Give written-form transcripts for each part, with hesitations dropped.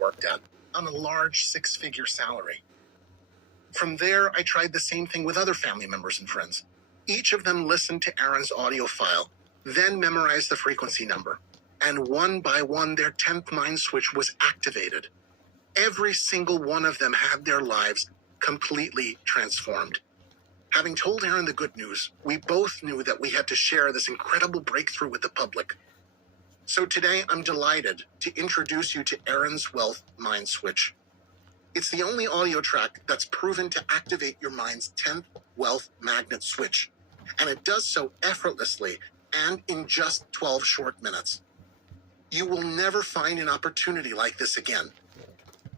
worked at on a large six-figure salary. From there, I tried the same thing with other family members and friends. Each of them listened to Aaron's audio file, then memorized the frequency number. And one by one, their 10th mind switch was activated. Every single one of them had their lives completely transformed. Having told Aaron the good news, we both knew that we had to share this incredible breakthrough with the public. So today, I'm delighted to introduce you to Aaron's Wealth Mind Switch. It's the only audio track that's proven to activate your mind's 10th wealth magnet switch, and it does so effortlessly and in just 12 short minutes. You will never find an opportunity like this again.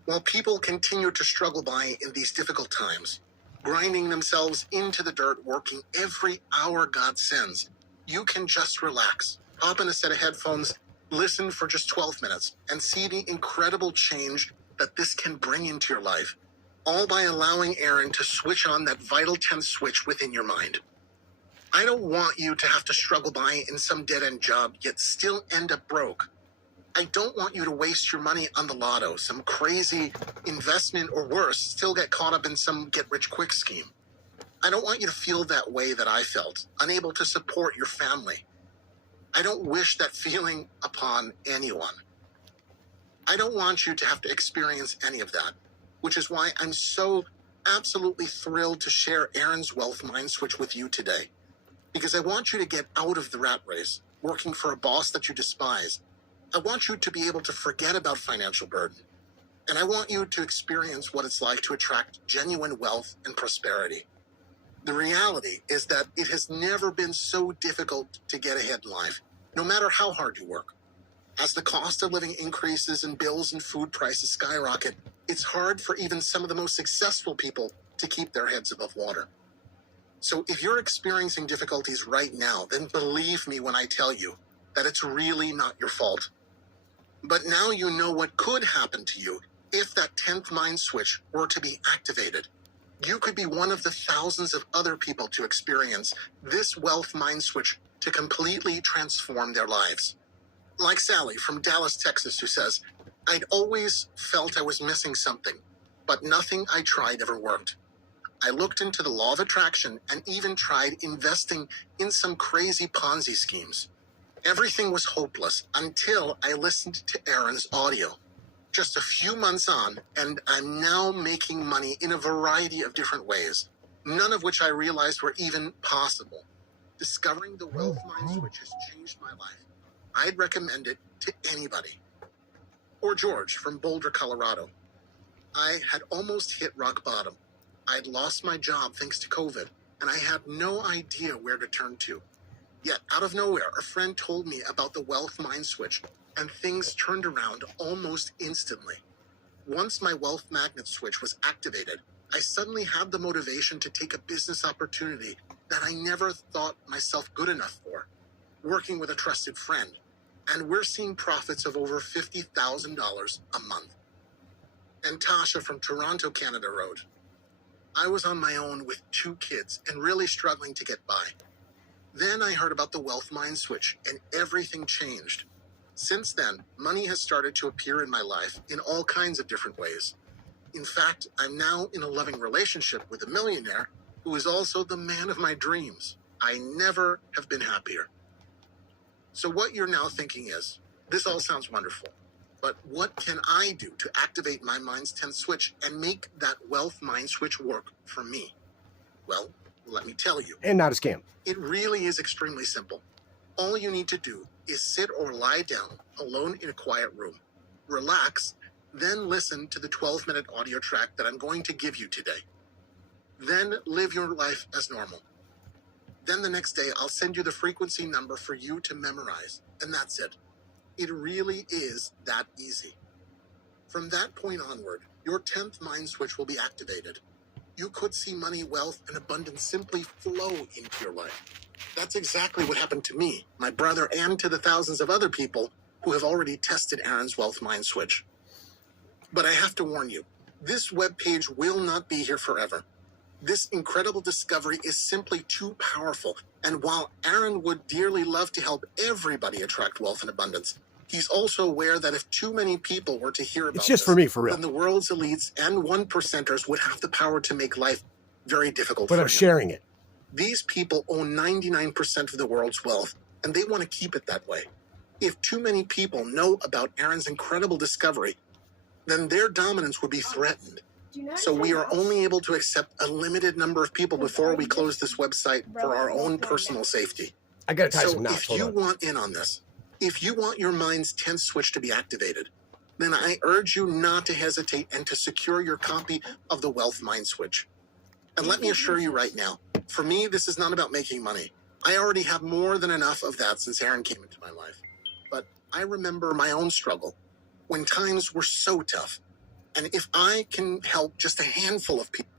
While people continue to struggle by in these difficult times, grinding themselves into the dirt, working every hour God sends, you can just relax, hop in a set of headphones, listen for just 12 minutes, and see the incredible change that this can bring into your life, all by allowing Aaron to switch on that vital 10th switch within your mind. I don't want you to have to struggle by in some dead-end job, yet still end up broke. I don't want you to waste your money on the lotto, some crazy investment, or worse, still get caught up in some get-rich-quick scheme. I don't want you to feel that way that I felt, unable to support your family. I don't wish that feeling upon anyone. I don't want you to have to experience any of that, which is why I'm so absolutely thrilled to share Aaron's Wealth Mind Switch with you today. Because I want you to get out of the rat race, working for a boss that you despise. I want you to be able to forget about financial burden. And I want you to experience what it's like to attract genuine wealth and prosperity. The reality is that it has never been so difficult to get ahead in life, no matter how hard you work. As the cost of living increases and bills and food prices skyrocket, it's hard for even some of the most successful people to keep their heads above water. So if you're experiencing difficulties right now, then believe me when I tell you that it's really not your fault. But now you know what could happen to you if that 10th mind switch were to be activated. You could be one of the thousands of other people to experience this wealth mind switch to completely transform their lives. Like Sally from Dallas, Texas, who says, "I'd always felt I was missing something, but nothing I tried ever worked. I looked into the law of attraction and even tried investing in some crazy Ponzi schemes. Everything was hopeless until I listened to Aaron's audio. Just a few months on, and I'm now making money in a variety of different ways, none of which I realized were even possible. Discovering the Wealth Mind Switch has changed my life. I'd recommend it to anybody." Or George from Boulder, Colorado. "I had almost hit rock bottom. I'd lost my job thanks to COVID, and I had no idea where to turn to. Yet, out of nowhere, a friend told me about the Wealth Mind Switch, and things turned around almost instantly. Once my Wealth Magnet Switch was activated, I suddenly had the motivation to take a business opportunity that I never thought myself good enough for, working with a trusted friend, and we're seeing profits of over $50,000 a month." And Tasha from Toronto, Canada wrote, "I was on my own with 2 kids and really struggling to get by. Then I heard about the Wealth Mind Switch and everything changed. Since then, money has started to appear in my life in all kinds of different ways. In fact, I'm now in a loving relationship with a millionaire who is also the man of my dreams. I never have been happier." So what you're now thinking is, this all sounds wonderful, but what can I do to activate my mind's 10th switch and make that Wealth Mind Switch work for me? Well, let me tell you. And not a scam. It really is extremely simple. All you need to do is sit or lie down alone in a quiet room. Relax, then listen to the 12-minute audio track that I'm going to give you today. Then live your life as normal. Then the next day, I'll send you the frequency number for you to memorize, and that's it. It really is that easy. From that point onward, your 10th mind switch will be activated. You could see money, wealth, and abundance simply flow into your life. That's exactly what happened to me, my brother, and to the thousands of other people who have already tested Aaron's Wealth Mind Switch. But I have to warn you, this webpage will not be here forever. This incredible discovery is simply too powerful, and while Aaron would dearly love to help everybody attract wealth and abundance, He's also aware that if too many people were to hear about It's just this, for me, for real. then the world's elites and 1%ers would have the power to make life very difficult But for I'm him. sharing it. These people own 99% of the world's wealth, and they want to keep it that way. If too many people know about Aaron's incredible discovery, then their dominance would be threatened. So we are only able to accept a limited number of people before we close this website for our own personal safety. I gotta tie So some knots. if Hold you on. want in on this, if you want your mind's 10th switch to be activated, then I urge you not to hesitate and to secure your copy of the Wealth Mind Switch. And let me assure you right now, for me, this is not about making money. I already have more than enough of that since Aaron came into my life. But I remember my own struggle when times were so tough. And if I can help just a handful of people